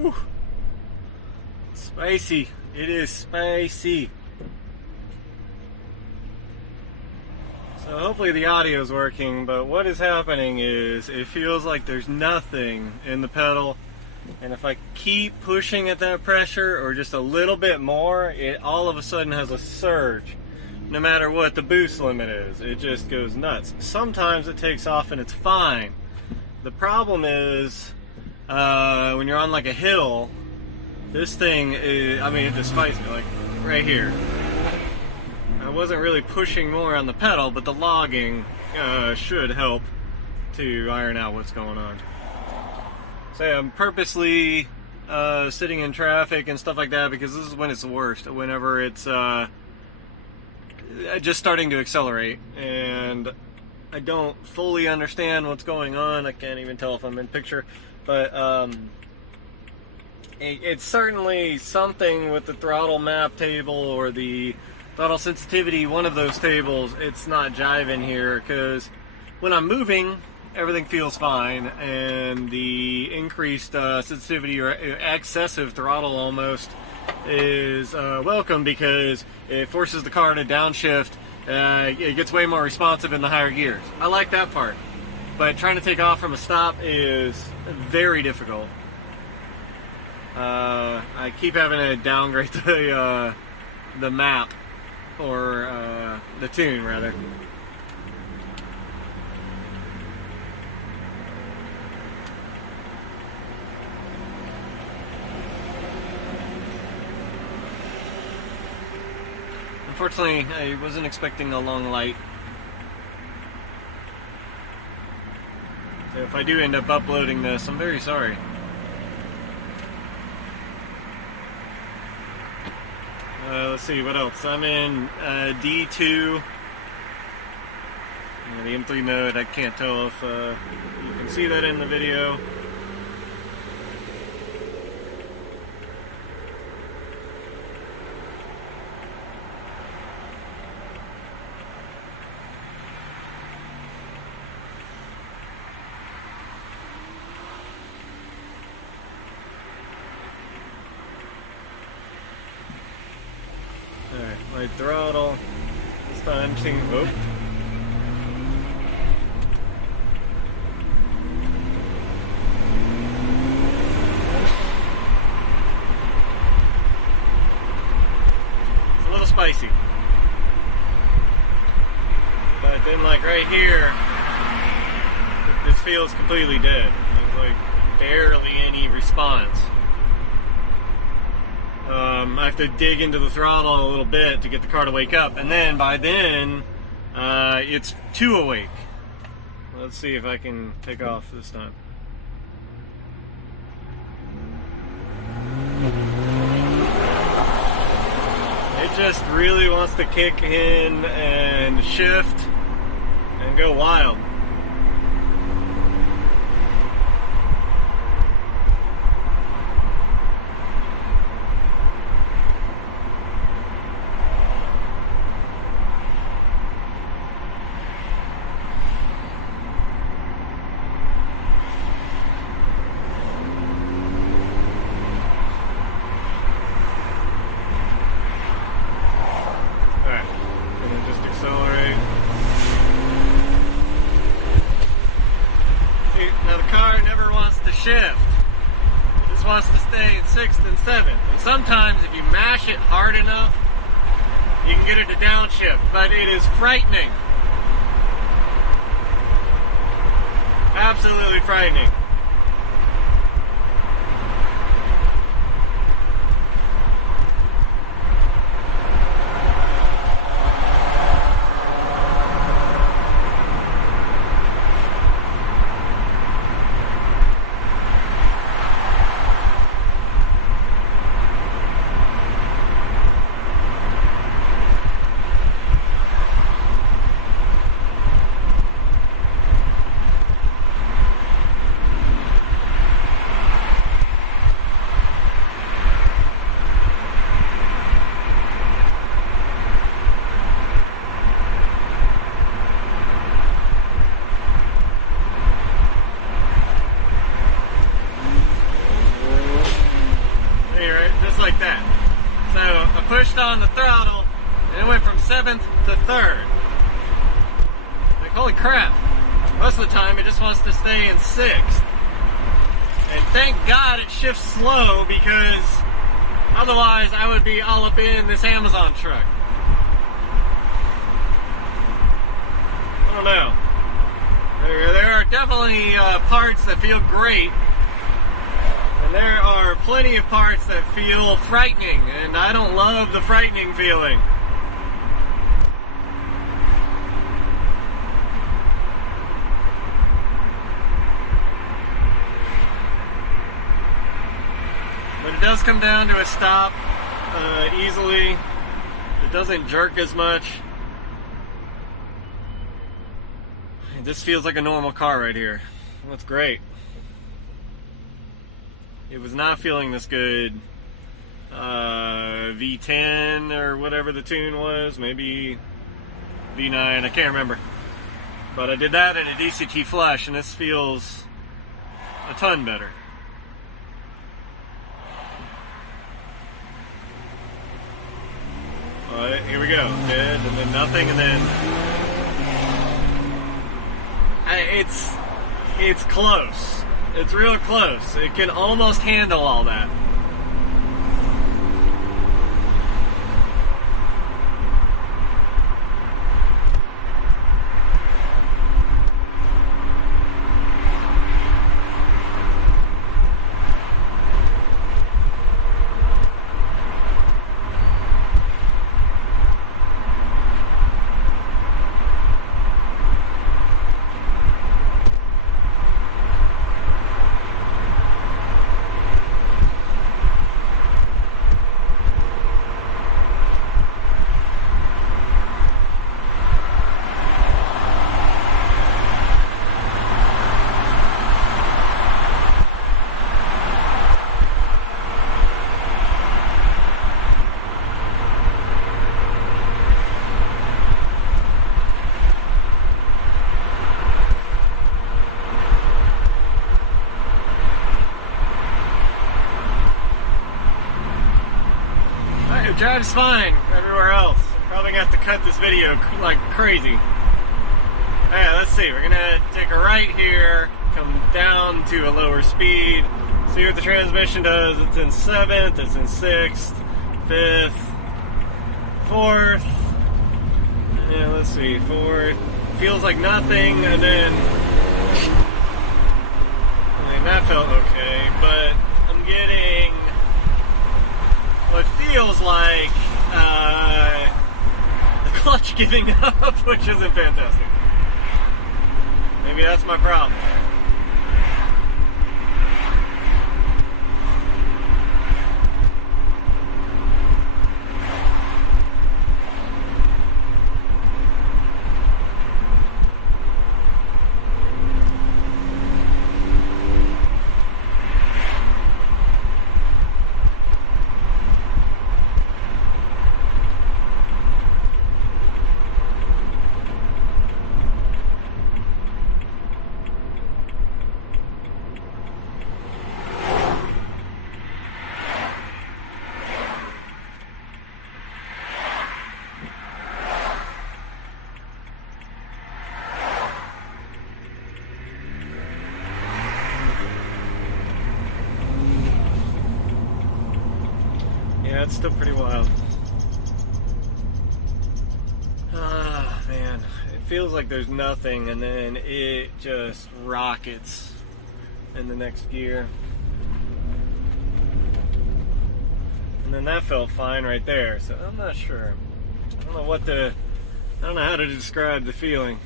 Woo. Spicy. It is spicy. So hopefully the audio is working, but what is happening is it feels like there's nothing in the pedal, and if I keep pushing at that pressure or just a little bit more, it all of a sudden has a surge. No matter what the boost limit is, it just goes nuts. Sometimes it takes off and it's fine. The problem is when you're on like a hill, this thing is, I mean, it just fights me, like right here. I wasn't really pushing more on the pedal, but the logging should help to iron out what's going on. So yeah, I'm purposely sitting in traffic and stuff like that because this is when it's the worst, whenever it's just starting to accelerate and I don't fully understand what's going on. I can't even tell if I'm in picture, but it's certainly something with the throttle map table or the throttle sensitivity, one of those tables, it's not jiving here, because when I'm moving, everything feels fine, and the increased sensitivity or excessive throttle almost is welcome because it forces the car to downshift. It gets way more responsive in the higher gears. I like that part, but trying to take off from a stop is very difficult. I keep having to downgrade the map, or the tune rather. Unfortunately, I wasn't expecting a long light. So if I do end up uploading this, I'm very sorry. Let's see, what else? I'm in D2. The M3 mode, I can't tell if you can see that in the video. Alright, my throttle. This time seeing. Oh. It's a little spicy. But then, like right here, this feels completely dead. There's like barely any response. I have to dig into the throttle a little bit to get the car to wake up, and then by then it's too awake. Let's see if I can take off this time. It just really wants to kick in and shift and go wild. Shift. It just wants to stay in 6th and 7th. And sometimes if you mash it hard enough, you can get it to downshift. But it is frightening. Absolutely frightening. pushed on the throttle, and it went from 7th to 3rd. Like, holy crap. Most of the time, it just wants to stay in 6th. And thank God it shifts slow, because otherwise I would be all up in this Amazon truck. I don't know. There are definitely parts that feel great, and there are plenty of parts that feel frightening, and I don't love the frightening feeling. But it does come down to a stop easily. It doesn't jerk as much. This feels like a normal car right here. That's great. It was not feeling this good. V10 or whatever the tune was, maybe V9, I can't remember. But I did that in a DCT flush, and this feels a ton better. Alright, here we go. Dead, and then nothing, and then it's close. It's real close. It can almost handle all that. It drives fine everywhere else. Probably gonna have to cut this video like crazy. Alright, let's see. We're gonna take a right here, come down to a lower speed, see what the transmission does. It's in 7th, it's in 6th, 5th, 4th. Yeah, let's see, 4th. Feels like nothing, and then that felt okay, but I'm getting what feels like the clutch giving up, which isn't fantastic. Maybe that's my problem. Yeah, it's still pretty wild. Ah, man. It feels like there's nothing, and then it just rockets in the next gear. And then that felt fine right there, so I'm not sure. I don't know how to describe the feeling.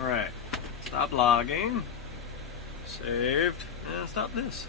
Alright, stop logging, saved, and stop this.